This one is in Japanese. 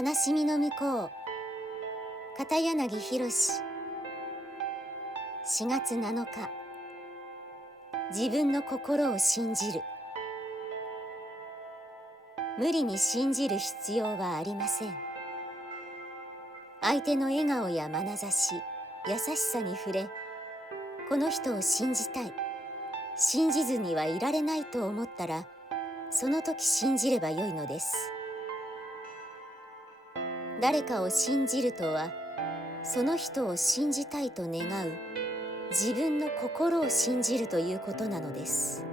悲しみの向こう、片柳宏。4月7日。自分の心を信じる。無理に信じる必要はありません。相手の笑顔や眼差し、優しさに触れ、この人を信じたい、信じずにはいられないと思ったら、その時信じればよいのです。誰かを信じるとは、その人を信じたいと願う自分の心を信じるということなのです。